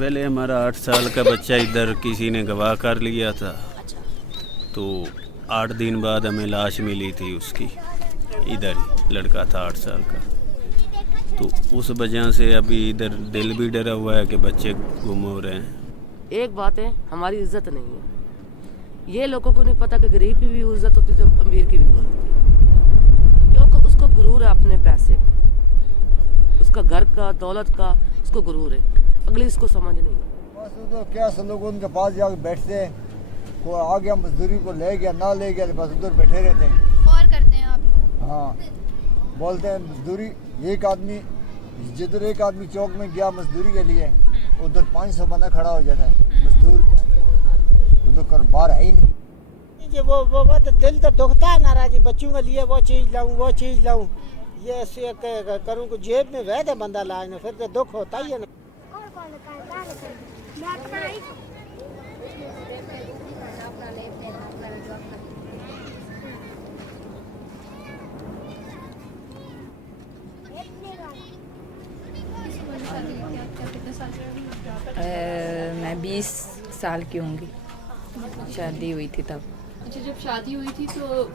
पहले हमारा 8 साल का बच्चा इधर किसी ने गवाह कर लिया था, तो 8 दिन बाद हमें लाश मिली थी उसकी। इधर ही लड़का था 8 साल का। तो उस वजह से अभी इधर दिल भी डरा हुआ है कि बच्चे गुम हो रहे हैं। एक बात है, हमारी इज्जत नहीं है। ये लोगों को नहीं पता कि गरीब की भी इज्जत होती है तो अमीर की भी होती है, क्योंकि उसको गुरूर है अपने पैसे का, उसका घर का, दौलत का उसको गुरूर है। अगली इसको समझ नहीं है। बस तो क्या सब लोग उनके पास जाकर बैठते हैं, कोई आ गया मजदूरी को ले गया ना ले गया, बस उधर बैठे रहते हैं और करते हैं आप। हाँ, बोलते हैं मजदूरी। एक आदमी जिधर एक आदमी चौक में गया मजदूरी के लिए, उधर 500 बंदा खड़ा हो जाता है मजदूर, उधर कर बाहर है ही नहीं। वो तो दिल तो दुखता है नाराजी बच्चों के लिए, वो चीज़ लाऊं वो चीज़ लाऊं, ये ऐसे करूँ को जेब में वैध है बंदा लाने, फिर तो दुख होता ही है ना। मैं 20 साल की होंगी, शादी हुई थी तब। अच्छा, जब शादी हुई थी तो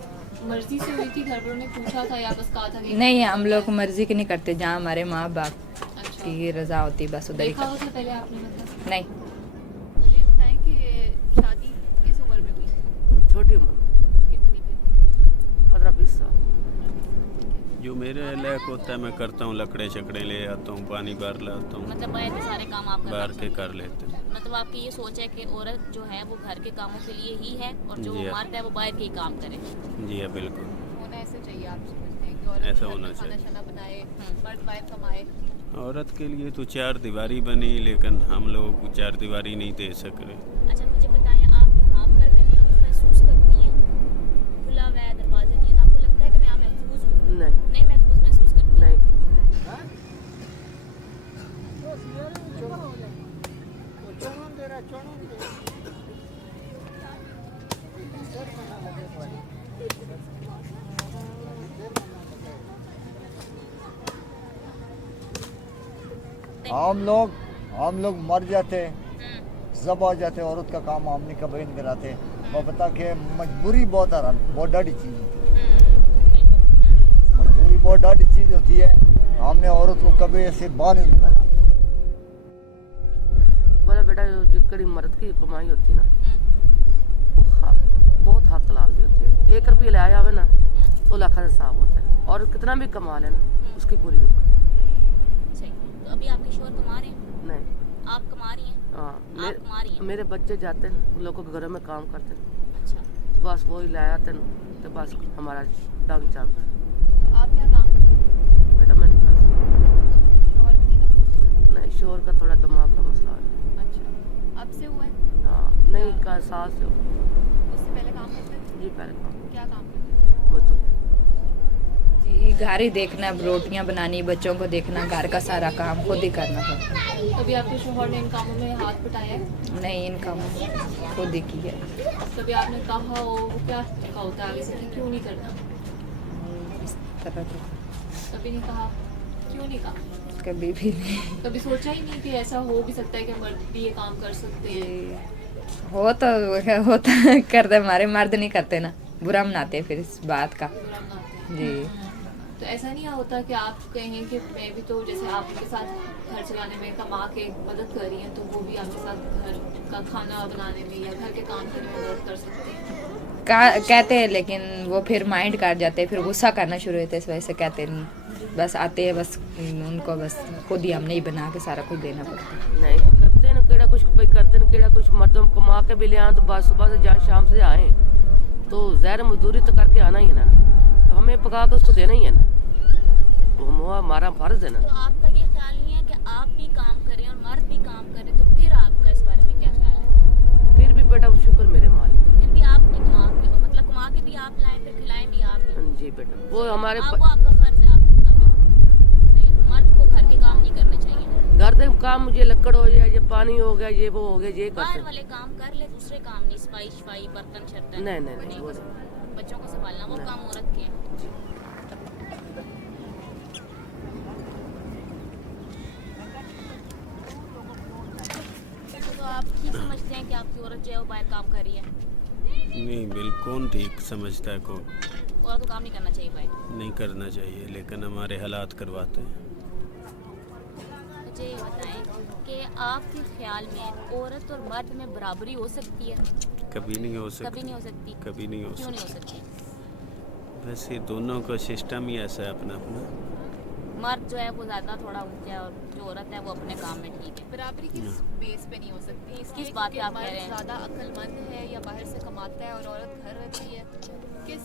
मर्जी से हुई थी, घर वालों ने पूछा था या बस कहा था कि नहीं, हम लोग मर्जी की नहीं करते, जहाँ हमारे माँ बाप अच्छा की रजा होती बस उधर ही देखा करते। होता पहले आपने मतलब? नहीं, मुझे बताएं कि शादी किस उम्र में हुई? छोटी उम्र, कितनी फिर? 15-20 साल। जो मेरे लायक होता है मैं करता हूँ, लकड़े शकड़े ले आता हूँ, पानी भर लाता हूँ, मतलब बाहर के सारे काम आप बाहर के कर लेते हैं। मतलब आपकी ये सोच है कि औरत जो है वो घर के कामों के लिए ही है और जो जी हाँ। मर्द है वो बाहर के ही काम करे। जी हाँ, बिल्कुल होना ऐसे चाहिए, आप समझते हैं कि औरत ऐसा घर में होना खाना चाहिए। शाना बनाए, मर्द बाहर कमाए। औरत के लिए तो 4 दीवारी बनी, लेकिन हम लोग को 4 दीवारी नहीं दे सक रहे। अच्छा मुझे बताएं, आप यहाँ पर महसूस करती हैं? खुला हुआ है, दरवाजे नहीं है, तो आपको लगता है कि मैं यहाँ महफूज हूँ? नहीं नहीं महफूज महसूस करती? नहीं। हम लोग मर जाते, जब आ जाते, औरत का काम हमने कभी नहीं कराते। वो बता के मजबूरी बहुत बहुत डाढ़ी चीज़ है, मजबूरी बहुत डाढ़ी चीज़ होती है। हमने औरत को कभी ऐसे बाहर नहीं निकाला। बोला बेटा जो कड़ी मर्द की कमाई होती है ना, वो बहुत हाथ लाल दी होती है। 1 रुपये ले आया हुआ ना तो लाखा से साफ होता है, और कितना भी कमा लेना उसकी पूरी नहीं पड़ती। सही। तो अभी आपके शोहर कमा रहे हैं? नहीं। आप कमा रही हैं? हाँ, आप कमा रही हैं? मेरे बच्चे जाते हैं, उन लोगों के घरों में काम करते हैं, अच्छा, बस वही ले आते हैं, तो बस हमारा डांग चलता है। तो आप क्या काम करते हैं? बेटा मैं नहीं कर सकता। शोहर भी नहीं करते? नहीं, शोर का थोड़ा दिमाग का मसला है। अच्छा, अब से हुआ है? हाँ, नहीं का सास से उससे पहले काम करते थे? जी पहले काम क्या काम करते थे? मजदूर। जी घर ही देखना, रोटियां बनानी, बच्चों को देखना, घर का सारा काम खुद ही करना पड़ता है। कभी आपके शोहर ने इन कामों में हाथ बटाया है? नहीं, इन कामों में खुद ही किया। कभी आपने कहा हो, वो क्या कहा होता है आगे से कि क्यों नहीं करना? इस तरह तो कभी नहीं कहा? क्यों नहीं कहा? कभी भी नहीं। कभी सोचा ही नहीं कि ऐसा हो भी सकता है कि मर्द भी ये काम कर सकते हैं? हो तो होता करते, हमारे मर्द नहीं करते ना, बुरा मनाते फिर इस बात का। बुरा मनाते हैं। जी तो ऐसा नहीं होता कि आप कहें कि मैं भी तो जैसे आपके साथ घर चलाने में कमा के मदद कर रही हैं, तो वो भी आपके साथ घर का खाना बनाने में या घर के काम करने में मदद कर सकते हैं? कहते हैं, लेकिन वो फिर माइंड काट जाते हैं, फिर गुस्सा करना शुरू होते हैं, इस वजह से कहते नहीं। बस आते हैं, बस उनको बस खुद ही हमने ही बना के सारा कुछ देना पड़ता है। नहीं करते ना, केड़ा कुछ भाई करते ना, केड़ा कुछ मर्दों कमा के भी ले आए तो बस सुबह से जाए शाम से आए, तो ज़ाहिर मजदूरी तो करके आना ही है ना, तो हमें पका के उसको देना ही है ना, तो हमारा फर्ज है ना। तो आपका ये ख्याल नहीं है कि आप भी काम करें और मर्द भी काम करें, तो फिर आपका इस बारे में क्या ख्याल है? फिर भी बेटा शुक्र मेरे मालिक, फिर भी आप नहीं कमा के, मतलब कमा के भी आप लाएं, फिर खिलाएं भी आप ही। जी बेटा, वो हमारे वो आपका फर्ज है, आपको बता। सही है, मर्द को घर के काम नहीं करने चाहिए। घर के काम मुझे लकड़ हो जाए, ये पानी हो गया, ये वो हो गया, ये बाहर करते। वाले काम कर ले, दूसरे काम नहीं, सफाई शफाई, बर्तन शर्तन नहीं वो बच्चों को संभालना वो काम औरत के हैं। जो है वो बाहर काम कर रही है। नहीं बिल्कुल कौन ठीक समझता है कौन औरत को काम नहीं करना चाहिए बाहर। नहीं करना चाहिए, लेकिन हमारे हालात करवाते हैं। मुझे ये बताएं कि आपके ख्याल में औरत और मर्द में बराबरी हो सकती है? कभी नहीं हो सकती। कभी नहीं हो सकती। कभी नहीं हो क्यों नहीं सकती। हो सकती? वैसे दोनों का सिस्टम ही ऐसा है अपना अपना। मर्द जो है वो ज़्यादा थोड़ा ऊंचा है और जो औरत है वो अपने काम में ठीक है। बराबरी किस बेस पे नहीं हो सकती? किस बात पे आप कह रहे हैं? ज़्यादा अक्लमंद है या बाहर से कमाता है और औरत घर रहती है? किस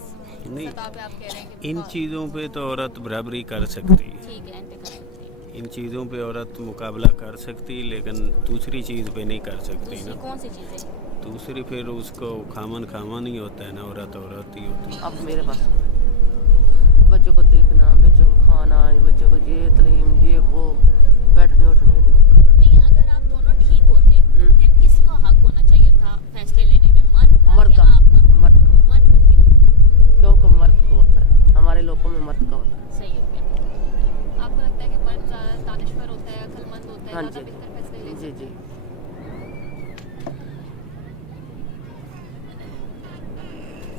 नहीं, सतह पे आप कह रहे हैं कि इन चीज़ों पे तो औरत बराबरी कर सकती है। ठीक है, इन पे कर सकती है। इन चीज़ों पे औरत मुकाबला कर सकती है, लेकिन दूसरी चीज़ पे नहीं कर सकती दूसरी ना। कौन सी चीज़ें? दूसरी फिर उसको खामन खामन ही होता है ना, औरत औरत ही होती है। अब मेरे पास बच्चों को देखना, बच्चों को खाना, बच्चों को ये तालीम, ये वो, बैठने उठने नहीं पता। नहीं, अगर आप दोनों ठीक होते तो फिर किसका हक होना चाहिए था फैसले लेने में? मर्द का या आपका? मर्द मर्द का क्यों? क्योंकि मर्द को होता है, हमारे लोगों में मर्द का होता है। सही हो गया। आपको लगता है कि मर्द ज़्यादा दानिशवर होता है, अक्लमंद होता है, हाँ ज़्यादा जी। बेहतर फैसले ले जी जी।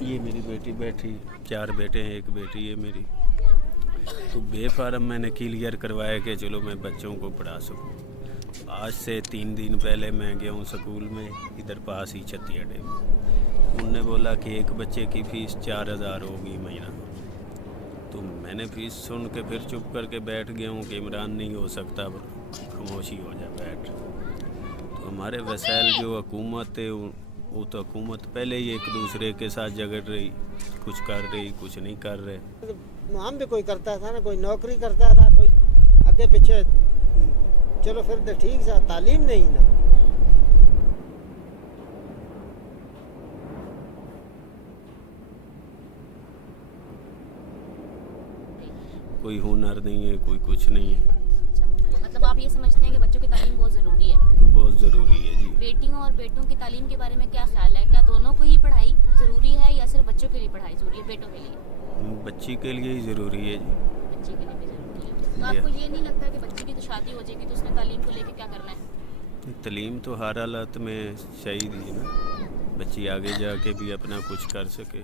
ये मेरी बेटी बैठी, 4 बेटे हैं, 1 बेटी है मेरी। तो बेफारम मैंने क्लियर करवाया कि चलो मैं बच्चों को पढ़ा सकूँ। आज से 3 दिन पहले मैं गया हूँ स्कूल में, इधर पास ही छत्ती अड्डे में। उनने बोला कि एक बच्चे की फ़ीस 4000 होगी महीना। तो मैंने फ़ीस सुन के फिर चुप करके बैठ गया हूँ कि इमरान नहीं हो सकता, खामोशी हो जा बैठ। तो हमारे वसाइल जो हुकूमत है वो तो हुकूमत पहले ही एक दूसरे के साथ झगड़ रही, कुछ कर रही, कुछ नहीं कर रहे। हम भी कोई करता था ना, कोई नौकरी करता था, कोई आगे पीछे, चलो फिर तो ठीक सा, तालीम नहीं ना। कोई हुनर नहीं है, कोई कुछ नहीं है। अच्छा, मतलब आप ये समझते हैं कि बच्चों की तालीम बहुत ज़रूरी है? बहुत ज़रूरी है जी। बेटियों और बेटों की तालीम के बारे में क्या ख्याल है? क्या दोनों को ही पढ़ाई ज़रूरी है या सिर्फ बच्चों के लिए पढ़ाई ज़रूरी है, बेटों के लिए? बच्ची के लिए ही ज़रूरी है जी। बच्चे के लिए भी ज़रूरी है। तो आपको ये नहीं लगता कि बच्चे की तो शादी हो जाएगी तो उसने तालीम को लेके क्या करना है? तालीम तो हर हालत में चाहिए ना, बच्ची आगे जाके भी अपना कुछ कर सके।